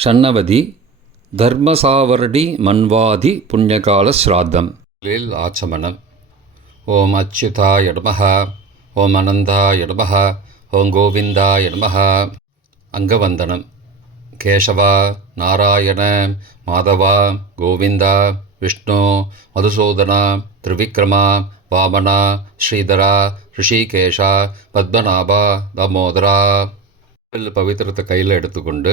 ஷண்ணவதி தர்மசாவர்டி மன்வாதி புண்ணியகால ஸ்ராத்தம். லீல் ஆச்சமனம் ஓம் அச்சுதா நமः ஓம் அனந்தா நமः ஓம் கோவிந்தா நமः அங்கவந்தனம். கேசவா நாராயண மாதவா கோவிந்தா விஷ்ணு மதுசூதனா திரிவிக்ரமா வாமனா ஸ்ரீதரா ரிஷிகேஷா பத்மநாபா தாமோதரா. பவித்திரத்தை கையில் எடுத்துக்கொண்டு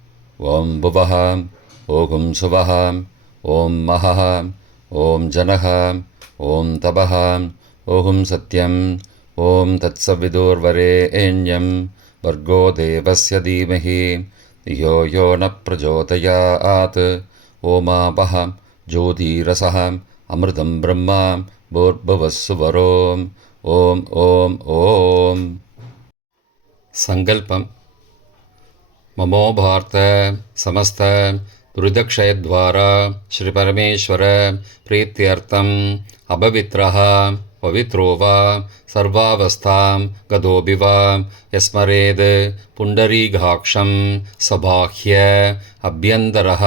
ॐ भुवः ॐ महः ॐ जनः ॐ तपः ॐ सत्यम् ॐ तत्सविदुर्वरेण्यं भर्गो देवस्य धीमहि धियो यो न प्रचोदयात्। ओमापः ज्योतिरसः अमृतं ब्रह्मा भूर्भुवः सुवरोम् ॐ ॐ ॐ सङ्कल्पम् ममो भारत समस्त दुरिदक्षयद्वारा श्रीपरमेश्वर प्रीत्यर्थम् अपवित्रः पवित्रो वा सर्वावस्थां गतोऽपि वा यस्मरेद् पुण्डरीकाक्षं सबाह्य अभ्यन्तरः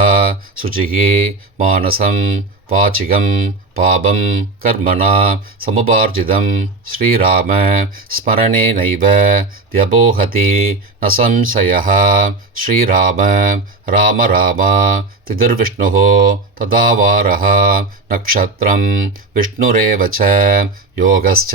शुचिः मानसं वाचिकं पापं कर्मणा समुपार्जितं श्रीराम स्मरणेनैव व्यपोहति न संशयः। श्रीराम राम राम तिथिर्विष्णुः तदा वारः नक्षत्रं विष्णुरेव योगश्च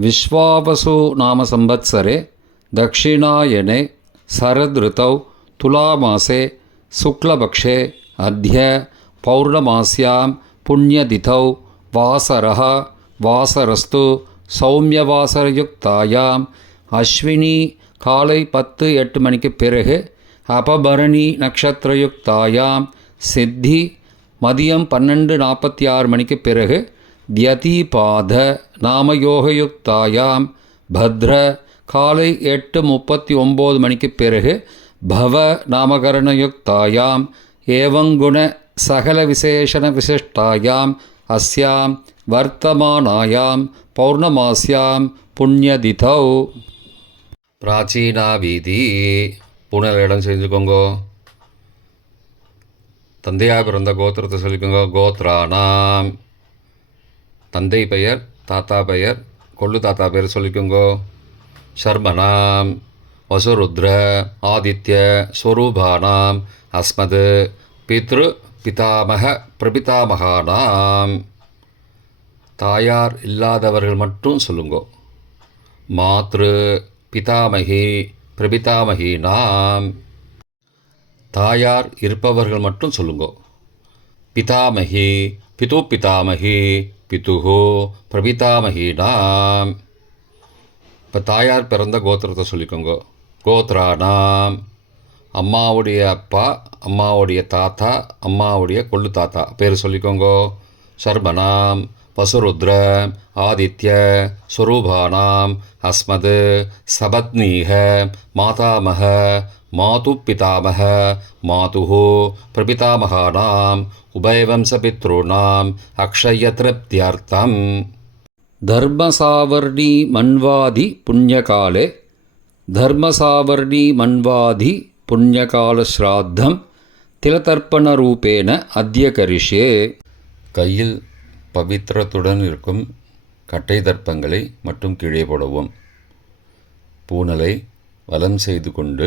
विश्वावसु नाम संवत्सरे दक्षिणायने शरदृतौ तुलामासे शुक्लपक्षे अद्य पौर्णमास्यां पुण्यतिथौ वासरः வாசரஸ்து சௌமியவாசரயுக்தாயாம் அஸ்வினி காலை பத்து எட்டு மணிக்கு பிறகு அபபரணி நட்சத்திரயுக்தாயாம் சித்தி மதியம் பன்னெண்டு நாற்பத்தி ஆறு மணிக்கு பிறகு தியதிபாத நாமயோகயுக்தாயாம். பத்ர காலை எட்டு முப்பத்தி ஒம்பது மணிக்கு பிறகு பவ நாமகரணயுக்தாயாம். ஏவங்குண சகல விசேஷண விசிஷ்டாயாம். அஸ்யாம் வர்த்தமானாயாம். பௌர்ணமாஸ்யாம். புண்ணியதிதௌ. பிராச்சீனா வீதி புனல் இடம் செஞ்சுக்கோங்கோ. தந்தையாக பிறந்த கோத்திரத்தை சொல்லிக்கோங்க. கோத்ரானாம். தந்தை பெயர் தாத்தா பெயர் கொள்ளு தாத்தா பெயர் சொல்லிக்கோங்கோ. ஷர்மனாம் வசுருத்ர ஆதித்ய ஸ்வரூபானாம் அஸ்மது பித்ரு பிதாமக பிரபிதாமகானாம். தாயார் இல்லாதவர்கள் மட்டும் சொல்லுங்கோ. மாத்ரு பிதாமகி பிரபிதாமகினாம். தாயார் இருப்பவர்கள் மட்டும் சொல்லுங்கோ. பிதாமகி பிது பிதாமகி பிதுகோ பிரபிதாமகினாம் இப்போ தாயார் பிறந்த கோத்திரத்தை சொல்லிக்கோங்க. கோத்ரானாம் அம்மாவுடைய அப்பா அம்மாவுடைய தாத்தா அம்மாவுடைய கொள்ளு தாத்தா. பேர் சொல்லிக்கோங்கோ. சர்மனாம் வசுருத்ர ஆதித்ய ஸ்வரூபானாம் அஸ்மது சபத்னீக மாதாமக மாது பிதாமக மாதுः பிரபிதாமகானாம் உபயவம்சபித்ॄணாம் அக்ஷயத்ருப்தியர்த்தம் धर्मसावर्णी मन्वादि पुण्यकाले धर्मसावर्णी मन्वादि पुण्यकालश्राद्धं तिलतर्पणरूपेण अद्य करिष्ये கையில் பவித்திரத்துடன் இருக்கும் கட்டை தர்ப்பங்களை மட்டும் கீழே போடவும் பூனலை வலம் செய்து கொண்டு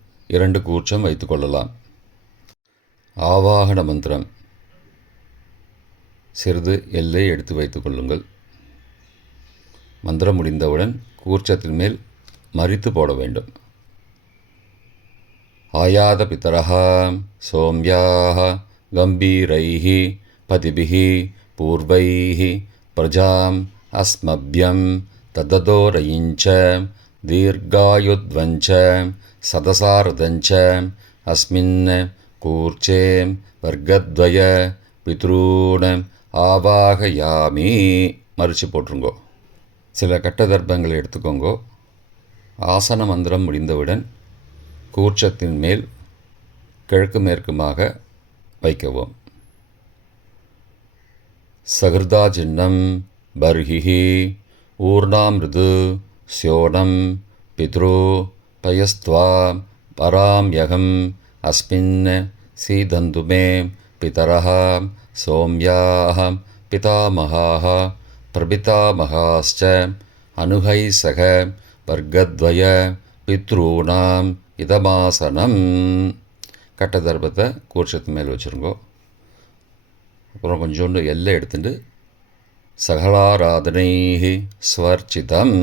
இரண்டு கூர்ச்சம் வைத்துக்கொள்ளலாம் ஆவாகன மந்திரம். சிறிது எல்லை எடுத்து வைத்துக் கொள்ளுங்கள். மந்திரம் முடிந்தவுடன் கூர்ச்சத்தின் மேல் மறித்து போட வேண்டும். ஆயாத பித்தரஹா சோம்யாக கம்பீரைः பதிபிः பூர்வைः பிரஜாம் அஸ்மபியம் தததோரயிஞ்ச தீர்காயுத்வஞ்ச சதசாரதஞ்ச அஸ்மின் கூர்ச்சே வர்க்கத்வய பித்ரூண ஆவாகயாமி மறித்து போட்டுருங்கோ சில கட்ட தர்ப்பங்களை எடுத்துக்கோங்கோ. ஆசன மந்திரம் முடிந்தவுடன் கூர்ச்சத்தின் மேல் கிழக்கு மேற்குமாக வைக்கவும். சகிருதா சின்னம் பர்ஹிஹி ஊர்ணாமிருது ஸ்யோனம் பித்ரு பயஸ்த்வா பராம்யகம் அஸ்மின் சீதந்து மே பிதரः சோம்யாः பிதாமகாः பிரபிதாமகாश्च அனுகை சக வர்க்கத்வய பித்ரூணாம் இதமாசனம் கட்ட தர்பத்தை கூர்ச்சத்து மேல் வச்சுருங்கோ. அப்புறம் கொஞ்சோண்டு எல்லை எடுத்துட்டு சகலாராதனை ஸ்வர்ச்சிதம்.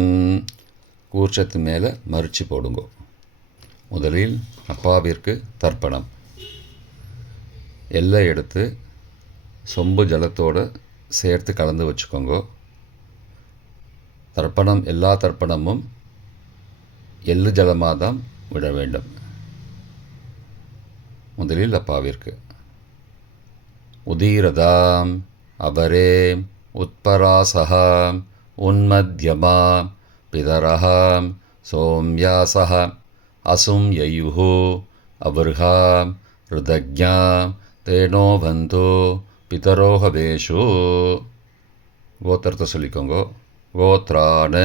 கூர்ச்சத்து மேலே மறித்து போடுங்கோ. முதலில் அப்பாவிற்கு தர்ப்பணம். எல்லை எடுத்து சொம்பு ஜலத்தோடு சேர்த்து கலந்து வச்சுக்கோங்க. தர்ப்பணம் எல்லா தர்ப்பணமும் எள்ளு ஜலமாக தான் விட வேண்டும். முதலில் அப்பாவிற்கு உதீரதாம் அபரே உத்பராசகாம் உன்மத்யமா பிதரஹாம் சோம்யாசः அசும் யயுः அபர்ஹாம் ருதஜ்ஞாம் தேனோ பந்தோ பிதரோகவேஷு கோத்திரத்தை சொல்லிக்கோங்கோ. கோத்ரான.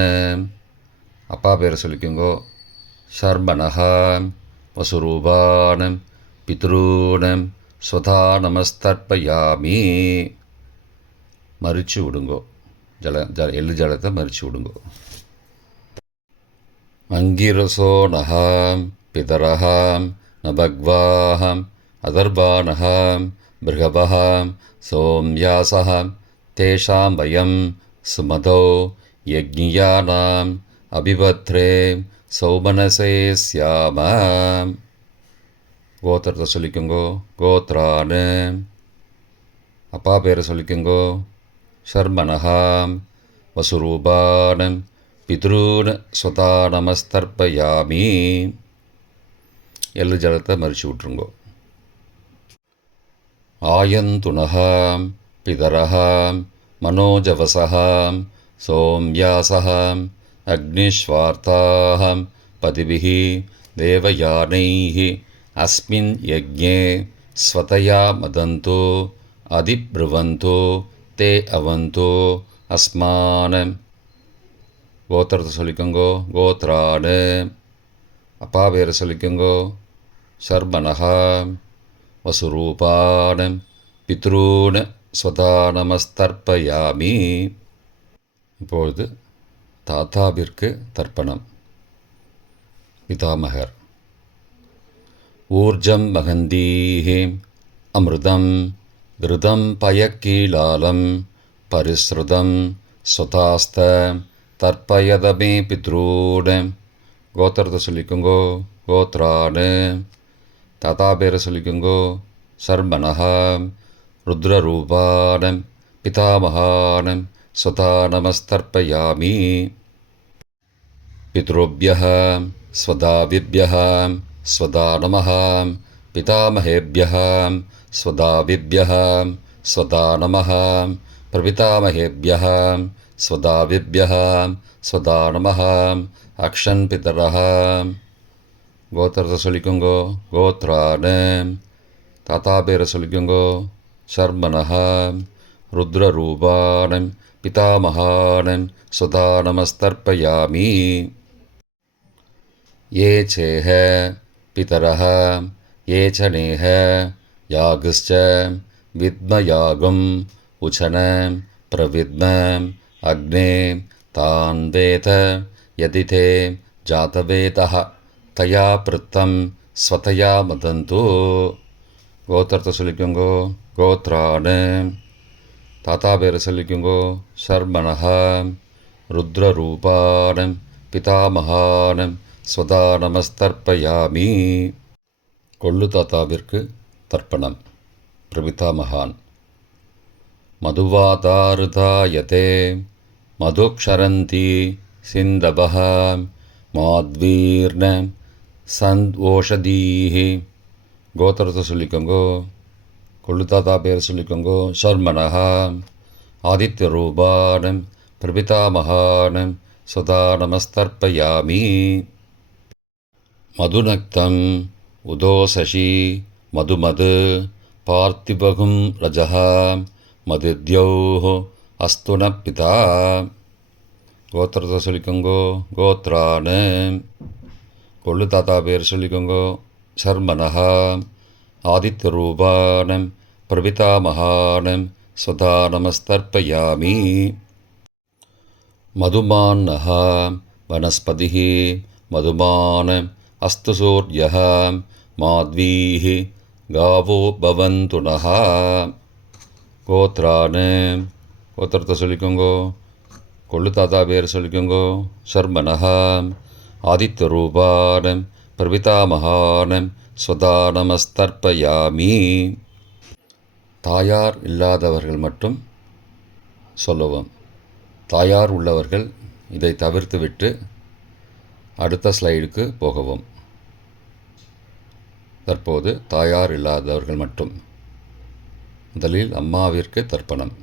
அப்பா பேரை சொல்லிக்கோங்கோ. ஷர்மணஹாம் வசுரூபானம் பித்ரூனம் ஸ்வதா நமஸ்தர்ப்பயாமி மறிச்சு விடுங்கோ. ஜல ஜல எள்ளு ஜலத்தை மறிச்சு விடுங்கோ. அங்கிரசோ நகாம் பிதரகாம் நபக்வாஹாம் அதர்பானகாம் பிருகபகாம் சோம்யாசகாம் தேஷாம் வயம் சுமதோ யஜ்ஞியானாம் அபிபத்ரே சௌமனசே சியாம கோத்திரத்தை சொல்லிக்கோங்கோ கோத்ரானு. அப்பா பேரை சொல்லிக்கோங்கோ ஷர்மனகாம் வசுரூபானம் ಪಿತೃನ್ ಸ್ವತಾ நமஸ்தர்ப்பயாமி எள்ளு ஜலத்தை மறிச்சு விட்ருங்கோ ஆயந்துணா பிதரா மனோஜவசா சோம்யாசா அக்னிஸ்வார்த்தாக பதிபிஹி தேவயானைः அஸ்மின் யஜ்ஞே ஸ்வதயா மதந்தோ அதிப்ருவந்தோ தே அவந்தோ அஸ்மான் கோத்திரத்தை சொல்லிக்கோங்கோ கோத்ராடு அப்பா பேரை சொல்லிக்கோங்கோ சர்மனகா வசுரூபான பித்ரூன ஸ்வதானமஸ்தர்ப்பயாமி. இப்பொழுது தாத்தாவிற்கு தர்ப்பணம். பிதாமகர். ஊர்ஜம் மகந்தீஹே அமிர்தம் கிருதம் பயக்கீலாலம் பரிஸ்ருதம் ஸ்வதாஸ்த தற்பயதமே பித்ரூடு கோத்திரத்தை சொல்லிக்கோங்கோ கோத்ராடு தாத்தா பேரை சொல்லிக்கோங்கோ சர்மனஹா ருத்ரரூபானம் பிதாமகானம் சுதா நமஸ்தர்ப்பயாமி பித்ருபிய ஸ்வதாவிபிய ஸ்வதா நம பிதாமகேபிய ஸ்வதாவிபிய स्वदाविभ्यः स्वदा नमः अक्षन् पितरः கோத்திரத்தை சொல்லிக்கோங்கோ கோத்ரான தாத்தா பேரை சொல்லிக்கோங்கோ சர்மனஹா ருத்ரரூபானம் பிதாமகானன் சுதா நமஸ்தர்ப்பயாமி ये चेह पितरः ये च नेह यागश्च विद्मयागम् उचन प्रविद्म अग्ने तान् वेद यदि ते जातवेदः तया पृत्तं स्वतया मदन्तु கோத்திரத்தை சொல்லிக்கோங்கோ கோத்ரானு தாத்தா பேரை சொல்லிக்கோங்கோ சர்மனஹா ருத்ரரூபானம் பிதாமகானம் ஸ்வதா நமஸ்தர்ப்பயாமி கொள்ளு தாத்தாவிற்கு தர்ப்பணம் பிரபிதாமகான் மதுவாதாருதாயதே மதுக்ஷரந்தி சிந்தபः மாத்வீர்ண சந்த் ஓஷதீஹி கோத்திரத்தை சொல்லிக்கோங்கோ கொள்ளு தாத்தா பேர் சொல்லிக்கோங்கோ சர்மனஹா ஆதித்யரூபானம் பிரபிதாமகானம் சுதா நமஸ்தர்ப்பயாமி மதுநக்தம் உதோசசி மதுமது பார்த்திபகும் ரஜா மதித்யௌः அஸ்து ந பிதா கோத்திரத்தை சொல்லிக்கோங்கோ கோத்ரானு கொள்ளு தாத்தா பேர் சொல்லிக்கோங்கோ சர்மனஹா ஆதித்யரூபானம் பிரபிதாமகானம் சுதா நமஸ்தர்ப்பயாமி मधुमान्नः वनस्पतिः मधुमान् अस्तु सूर्यः माध्वीः गावो भवन्तु नः கோத்ரான் கோத்திரத்தை சொல்லிக்கோங்கோ கொள்ளு தாத்தா பேர் சொல்லிக்கோங்கோ சர்மனஹா ஆதித்யரூபானம் பிரபிதாமகானம் மகானம் நமஸ்தர்ப்பயாமி தாயார் இல்லாதவர்கள் மட்டும் சொல்லுவோம். தாயார் உள்ளவர்கள் இதை தவிர்த்துவிட்டு அடுத்த ஸ்லைடுக்கு போகவும். தற்போது தாயார் இல்லாதவர்கள் மட்டும். முதலில் அம்மாவிற்கு தர்ப்பணம்.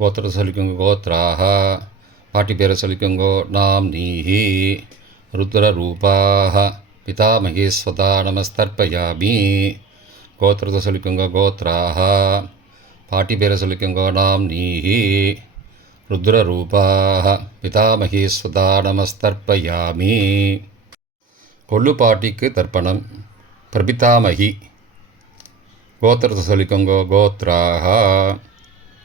கோத்திரத்தை சொல்லிக்கோங்க கோத்ராக பாட்டி பேரை சொல்லிக்கோங்கோ நாம் நீஹி ருத்ரரூபாக பிதாமகி ஸ்வதா நமஸ்தர்ப்பயாமி கோத்திரத்தை சொல்லிக்கோங்க கோத்ராக பாட்டி பேரை சொல்லிக்கோங்க நாம் நீஹி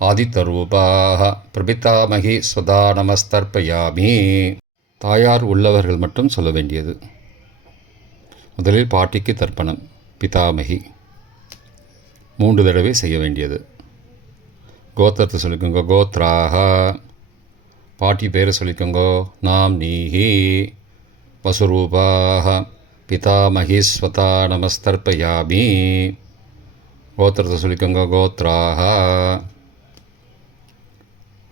ஆதித்தரூபாக பிரபிதாமகி ஸ்வதா நமஸ்தர்ப்பயாமி தாயார் உள்ளவர்கள் மட்டும் சொல்ல வேண்டியது. முதலில் பாட்டிக்கு தர்ப்பணம் பிதாமகி. மூன்று தடவை செய்ய வேண்டியது. கோத்திரத்தை சொல்லிக்கோங்க கோத்ராக பாட்டி பேரை சொல்லிக்கோங்க நாம் நீஹி வசுரூபாக பிதாமகி ஸ்வதா நமஸ்தர்ப்பயாமி கோத்திரத்தை சொல்லிக்கோங்க கோத்ராக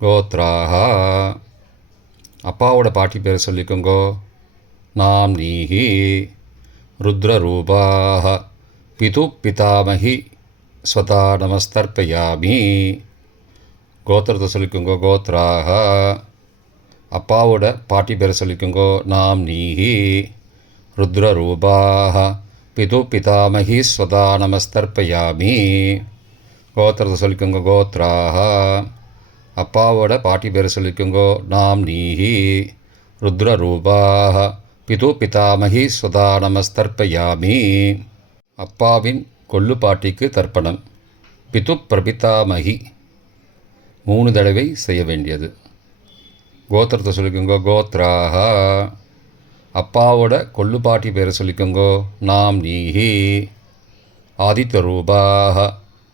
கோத்ராக அப்பாவோட பாட்டி பேரை சொல்லிக்கோங்கோ. நாம் நீஹி ருத்ரரூபாக பிது பிதாமகி ஸ்வதா நமஸ்தர்ப்பயாமி. கோத்திரத்தை சொல்லிக்கோங்கோ கோத்ராக அப்பாவோட பாட்டி பேரை சொல்லிக்கோங்கோ. நாம் நீஹி ருத்ரரூபாக பிது பிதாமகி ஸ்வதா நமஸ்தர்ப்பயாமி. கோத்திரத்தை சொல்லிக்கோங்க கோத்ராக அப்பாவோட பாட்டி பேரை சொல்லிக்கோங்கோ. நாம் நீஹி ருத்ரரூபாக பிது பிதாமகி சுதா நமஸ்தர்ப்பயாமி. அப்பாவின் கொல்லு பாட்டிக்கு தர்ப்பணம். பிது பிரபிதாமகி மூணு தடவை செய்ய வேண்டியது. கோத்திரத்தை சொல்லிக்கோங்கோ கோத்ராக அப்பாவோட கொல்லு பாட்டி பேரை சொல்லிக்கோங்கோ நாம் நீஹி ஆதித்த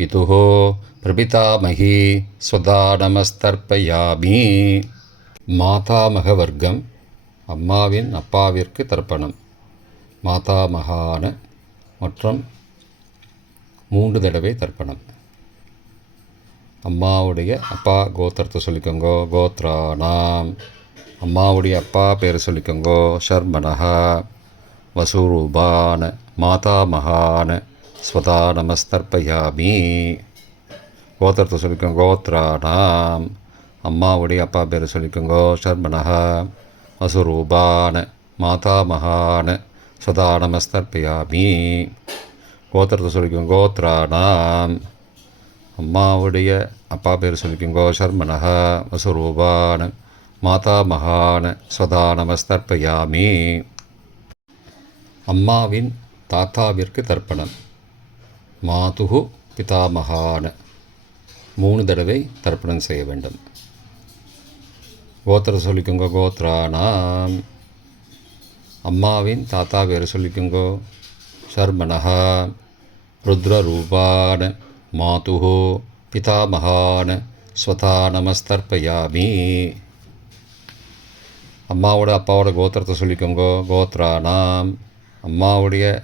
पितुः பிரபிதாமகி ஸ்வதா நமஸ்தர்ப்பயாமி மாதாமக வர்க்கம் அம்மாவின் அப்பாவிற்கு தர்ப்பணம் மாதாமகான மற்றும் மூன்று தடவை தர்ப்பணம். அம்மாவுடைய அப்பா கோத்திரத்தை சொல்லிக்கோங்கோ கோத்ரானாம். அம்மாவுடைய அப்பா பேர் சொல்லிக்கோங்கோ ஷர்மனஹா வசூரூபான மாதாமகான ஸ்வதா நமஸ்தர்ப்பயாமி கோத்திரத்தை சொல்லிக்கோங்க கோத்ரானாம் அம்மாவுடைய அப்பா பேர் சொல்லிக்கோங்கோ ஷர்மனஹா வசுரூபான மாதாமகான ஸ்வதா நமஸ்தர்ப்பயாமி கோத்திரத்தை சொல்லிக்கோங்க கோத்ரானாம் அம்மாவுடைய அப்பா பேர் சொல்லிக்கோங்கோ ஷர்மனஹ வசுரூபான மாதாமகான ஸ்வதா நமஸ்தர்ப்பயாமி அம்மாவின் தாத்தாவிற்கு தர்ப்பணம். மாதுகு பிதாமகான. மூணு தடவை தர்ப்பணம் செய்ய வேண்டும். கோத்திர சொல்லிக்கோங்க கோத்ரானாம் அம்மாவின் தாத்தா பேரை சொல்லிக்கோங்கோ. ஷர்மனஹா ருத்ரரூபான. மாதுஹோ பிதாமகான. ஸ்வதா நமஸ்தர்ப்பயாமி. அம்மாவோட அப்பாவோட கோத்திரத்தை சொல்லிக்கோங்கோ கோத்ரானாம் அம்மாவுடைய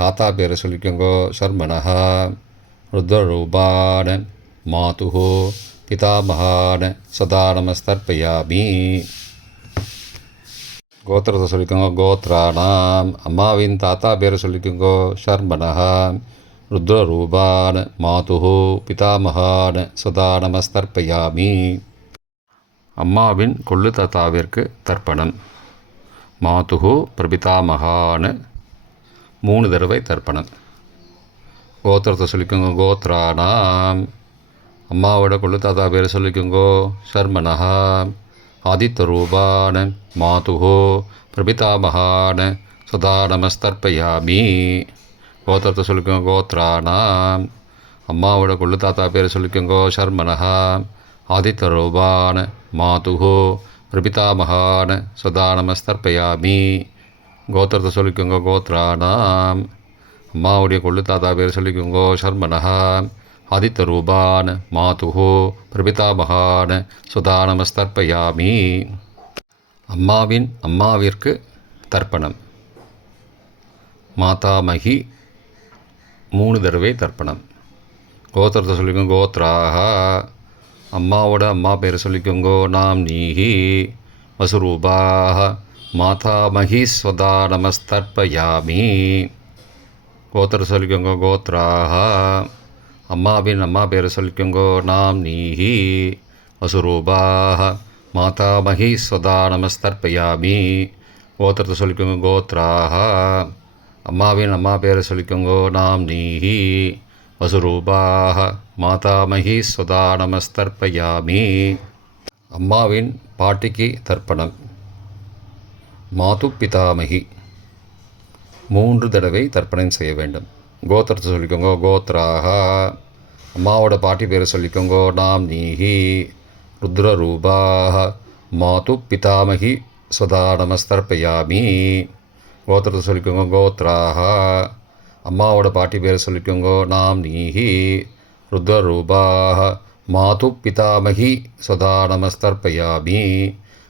தாத்தா பேரை சொல்லிக்கோங்கோ. சர்மனஹா ருத்ரரூபான மாதுஹோ பிதாமகான சதா நமஸ்தர்ப்பயாமி கோத்திரத்தை சொல்லிக்கோங்க. கோத்ராணாம் அம்மாவின் தாத்தா பேரை சொல்லிக்கோங்கோ. சர்மனஹா ருத்ரரூபான மாதுஹோ பிதாமகான சதா நமஸ்தர்ப்பயாமி அம்மாவின் கொள்ளு தாத்தாவிற்கு தர்ப்பணம். மாதுகு பிரபிதாமகான மூணு தடவை தர்ப்பணம். கோத்திரத்தை சொல்லிக்கோங்க கோத்ரானாம் அம்மாவோட கொள்ளு தாத்தா பேரை சொல்லிக்கோங்கோ சர்மனஹா ஆதித்த ரூபான மாதுகோ பிரபிதாமகான சதா நமஸ்தர்ப்பயாமி கோத்திரத்தை சொல்லிக்கோங்க கோத்ரானாம் அம்மாவோட கொள்ளு தாத்தா பேரை சொல்லிக்கோங்கோ சர்மனஹா ஆதித்த ரூபான மாதுகோ பிரபிதாமகான சதா நமஸ்தர்ப்பயாமி கோத்திரத்தை சொல்லிக்கோங்க கோத்ரானாம் அம்மாவுடைய கொள்ளு தாத்தா பேர் சொல்லிக்கோங்கோ சர்மனஹா. ஆதித்த ரூபான் மாதுஹோ பிரபிதாமகான் சுதா நமஸ்தர்ப்பயாமி அம்மாவின் அம்மாவிற்கு தர்ப்பணம். மாதாமகி மூணு தடவை தர்ப்பணம். கோத்திரத்தை சொல்லிக்கோங்க கோத்ராக அம்மாவோட அம்மா பேரை சொல்லிக்கோங்கோ நாம் நீஹி வசுரூபாக மாதாமகீஸ்வதா நமஸ்தர்ப்பயாமி கோத்திர சொல்லிக்கோங்க கோத்ராக அம்மாவின் அம்மா பேரை சொல்லிக்கோங்கோ நாம் நீஹி வசுரூபாக மாதாமகீஸ்வதா நமஸ்தர்ப்பயாமி கோத்திரத்தை சொல்லிக்கோங்க கோத்ராக அம்மாவின் அம்மா பேரை சொல்லிக்கோங்கோ நாம் நீஹி வசுரூபாக மாதாமகி ஸ்வதா நமஸ்தர்ப்பயாமி அம்மாவின் பாட்டிக்கு தர்ப்பணம். மாது பிதாமகி மூன்று தடவை தர்ப்பணம் செய்ய வேண்டும். கோத்திரத்தை சொல்லிக்கோங்க கோத்ராக அம்மாவோட பாட்டி பேரை சொல்லிக்கோங்கோ நாம் நீஹி ருத்ரரூபாக மாது பிதாமகி சுதா நமஸ்தர்ப்பயாமி கோத்திரத்தை சொல்லிக்கோங்க கோத்ராக அம்மாவோட பாட்டி பேரை சொல்லிக்கோங்கோ நாம் நீஹி ருத்ரரூபாக மாது பிதாமகி சுதா நமஸ்தர்ப்பயாமி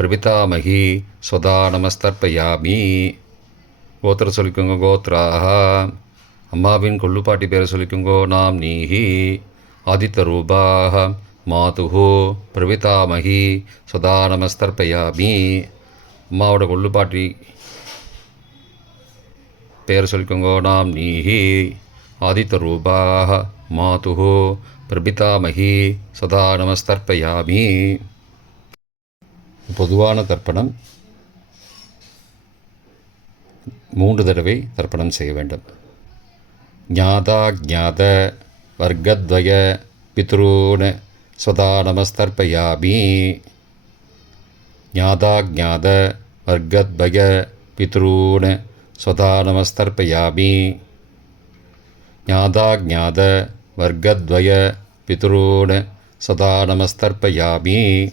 பிரபிதாமகி சுதா நமஸ்தர்ப்பயாமி. கோத்திர சொல்லிக்கோங்க கோத்ராக அம்மாவின் கொள்ளுப்பாட்டி பேரை சொல்லிக்கோங்கோ நாம் நீஹி ஆதித்த ரூபாக மாதுகு பிரபிதாமகி சுதா நமஸ்தர்ப்பயாமி. அம்மாவோட கொள்ளுப்பாட்டி பேர் சொல்லிக்கோங்கோ நாம் நீஹி ஆதித்த ரூபாக மாதுகு பிரபிதாமகி சதா நமஸ்தர்ப்பயாமி. பொதுவான தர்ப்பணம். மூன்று தடவை தர்ப்பணம் செய்ய வேண்டும். ஞாதா ஜாத வர்க்கத்வய பித்ரூன் ஸ்வதா நமஸ்தர்ப்பயாமி. ஞாதா ஜாத வர்க்கத்வய பித்ரூன் ஸ்வதா நமஸ்தர்ப்பயாமி. ஞாதா ஜாத வர்க்கத்வய பித்ரூன் சதா நமஸ்தர்ப்பயாமி.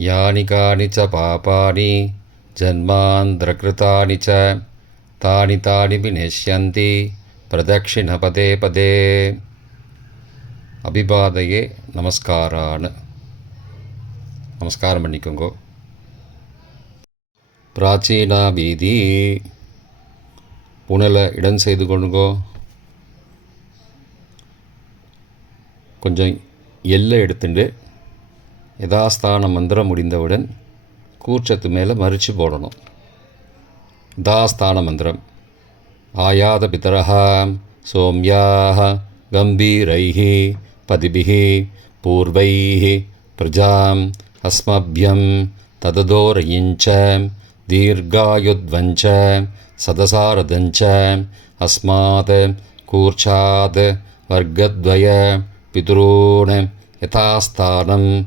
யானி காணி ச பாபானி ஜன்மாந்திரகிருத்தானி ச தானி தானி விநேஷ்யந்தி பிரதக்ஷிண பதே பதே அபிபாதையே நமஸ்காரான நமஸ்காரம் பண்ணிக்கோங்கோ பிராச்சீனா வீதி புனலை இடம் செய்து கொண்டுங்கோ கொஞ்சம் எல்லை எடுத்துட்டு யதாஸ்தான மந்திரம் முடிந்தவுடன் கூற்றத்து மேலே மறித்து போடணும். தாஸ்தான மந்திரம். ஆயாத பிதரா சோம்யாக கம்பீரைः பதிபிः பூர்வைः பிரஜாம் அஸ்மபியம் தததோரயிஞ்ச தீர்காயுத்வஞ்ச சதசாரதஞ்ச அஸ்மாத் கூர்ச்சாத் வர்க்கத்வய பிதுரோன் யதாஸ்தானம்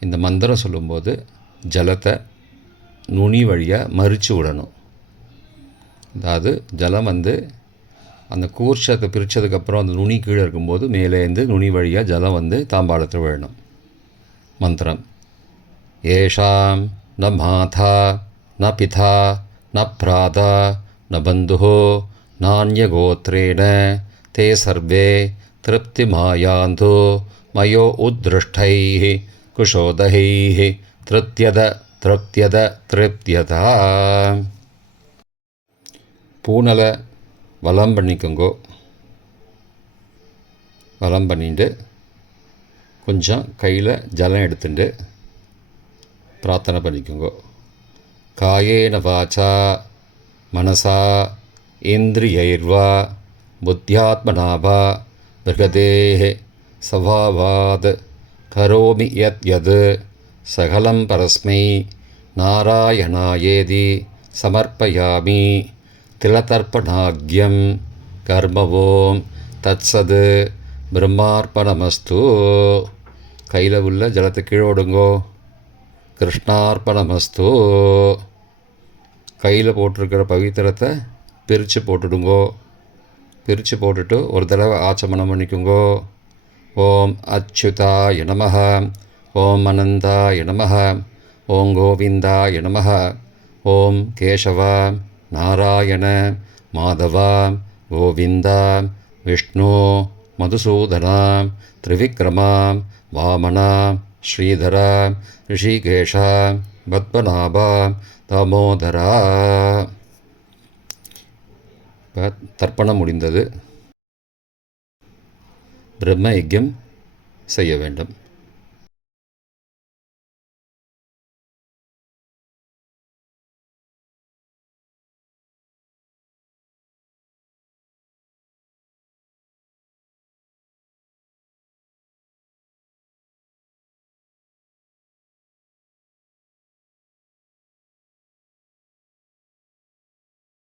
இந்த மந்திரம் சொல்லும்போது ஜலத்தை நுனி வழியாக மறித்து விடணும். அதாவது ஜலம் வந்து அந்த கூர்ச்சத்தை பிரித்ததுக்கப்புறம் அந்த நுனி கீழே இருக்கும்போது மேலேருந்து நுனி வழியாக ஜலம் வந்து தாம்பாளத்தில் விழணும். மந்திரம். ஏஷாம் ந மாதா ந பிதா ந பிராதா ந பந்து நானியகோத்திரேண தே சர்வே திருப்திமாயாந்து மயோ உத்ருஷ்டை. குஷோதைः திருத்தியத திருப்தியத திருப்தியதா பூனலை வலம் பண்ணிக்கோங்கோ. வலம் பண்ணிட்டு கொஞ்சம் கையில் ஜலம் எடுத்துட்டு பிரார்த்தனை பண்ணிக்கோங்கோ. காயேன வாச்சா மனசா இந்திரியைர்வா புத்தியாத்மனாபா மிருகதேஹே சவாவாத். கரோமி யத் யத் சகலம் பரஸ்மை நாராயணாயேதி சமர்ப்பயாமி திலதர்ப்பணாக்யம் கர்மவோம் தத்சது பிரம்மார்ப்பணமஸ்து கையில் உள்ள ஜலத்தை கீழே விடுங்கோ கிருஷ்ணார்ப்பணமஸ்து கையில் போட்டிருக்கிற பவித்திரத்தை பிரித்து போட்டுடுங்கோ। பிரித்து போட்டுட்டு ஒரு தடவை ஆச்சமனம் பண்ணிக்கோங்கோ। ஓம் அச்சுதாய நம ஓம் அனந்தாய நம ஓம் கோவிந்தாய நம ஓம் கேசவ. நாராயண. மாதவா. கோவிந்தா. விஷ்ணு. மதுசூதனா. திரிவிக்ரமா. வாமனா. ஸ்ரீதரா. ரிஷிகேஷா. பத்மநாபா. தாமோதரா. இப்போ தர்ப்பணம் முடிந்தது. பிரம்ம யஜ்யம் செய்ய வேண்டும்.